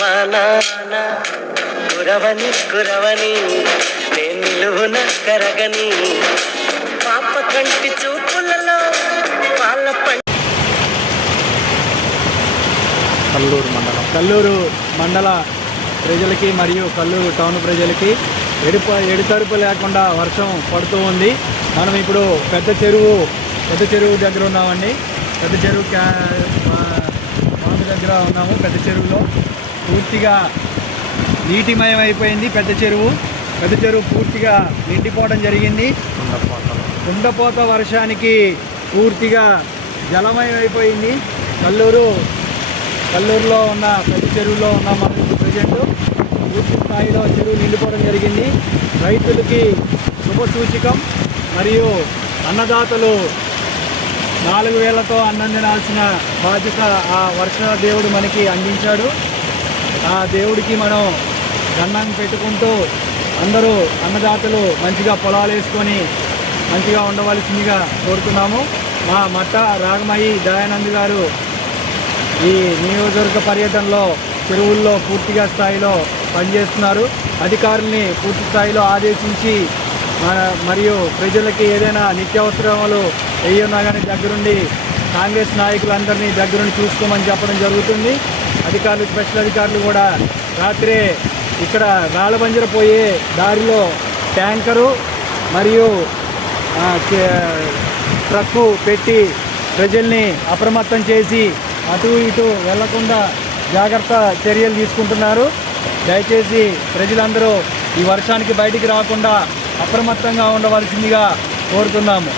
వాన కురవని కురవని నేను నిలువున కరగని పాప కంటి చూపులలో పాల కల్లూరు మండలం. కల్లూరు మండల ప్రజలకి మరియు కల్లూరు టౌన్ ప్రజలకి ఎడుప ఎడుతరుపు లేకుండా వర్షం పడుతూ ఉంది. మనం ఇప్పుడు పెద్ద చెరువు పెద్ద చెరువు దగ్గర ఉన్నామండి. పెద్ద చెరువు క్యా దగ్గర ఉన్నాము పెద్ద చెరువులో. పూర్తిగా నీటిమయం అయిపోయింది పెద్ద చెరువు. పెద్ద చెరువు పూర్తిగా నిండిపోవడం జరిగింది. కుండపోత వర్షానికి పూర్తిగా జలమయం అయిపోయింది కల్లూరు కల్లూరులో ఉన్న పెద్ద చెరువులో ఉన్న మనం ప్రజెంట్. పూర్తి స్థాయిలో చెరువు నిండిపోవడం జరిగింది. రైతులకి శుభసూచకం మరియు అన్నదాతలు నాలుగు వేలతో అన్నందినాల్సిన బాధ్యత ఆ వర్ష దేవుడు మనకి అందించాడు. ఆ దేవుడికి మనం దండం పెట్టుకుంటూ అందరూ అన్నదాతలు మంచిగా పొలాలు వేసుకొని మంచిగా ఉండవలసిందిగా కోరుతున్నాము. మా మట్ట రాగమయ్యి దయానంద్ గారు ఈ నియోజకవర్గ పర్యటనలో చెరువుల్లో పూర్తిగా స్థాయిలో పనిచేస్తున్నారు. అధికారుల్ని పూర్తి స్థాయిలో ఆదేశించి మరియు ప్రజలకి ఏదైనా నిత్యావసరాలు ఏయున్నా కానీ దగ్గరుండి కాంగ్రెస్ నాయకులందరినీ దగ్గరుండి చూసుకోమని చెప్పడం జరుగుతుంది. అధికారులు స్పెషల్ అధికారులు కూడా రాత్రే ఇక్కడ రాళ్ళబంజర పోయే దారిలో ట్యాంకరు మరియు ట్రక్కు పెట్టి ప్రజల్ని అప్రమత్తం చేసి అటు ఇటు వెళ్ళకుండా జాగ్రత్త చర్యలు తీసుకుంటున్నారు. దయచేసి ప్రజలందరూ ఈ వర్షానికి బయటికి రాకుండా అప్రమత్తంగా ఉండవలసిందిగా కోరుతున్నాము.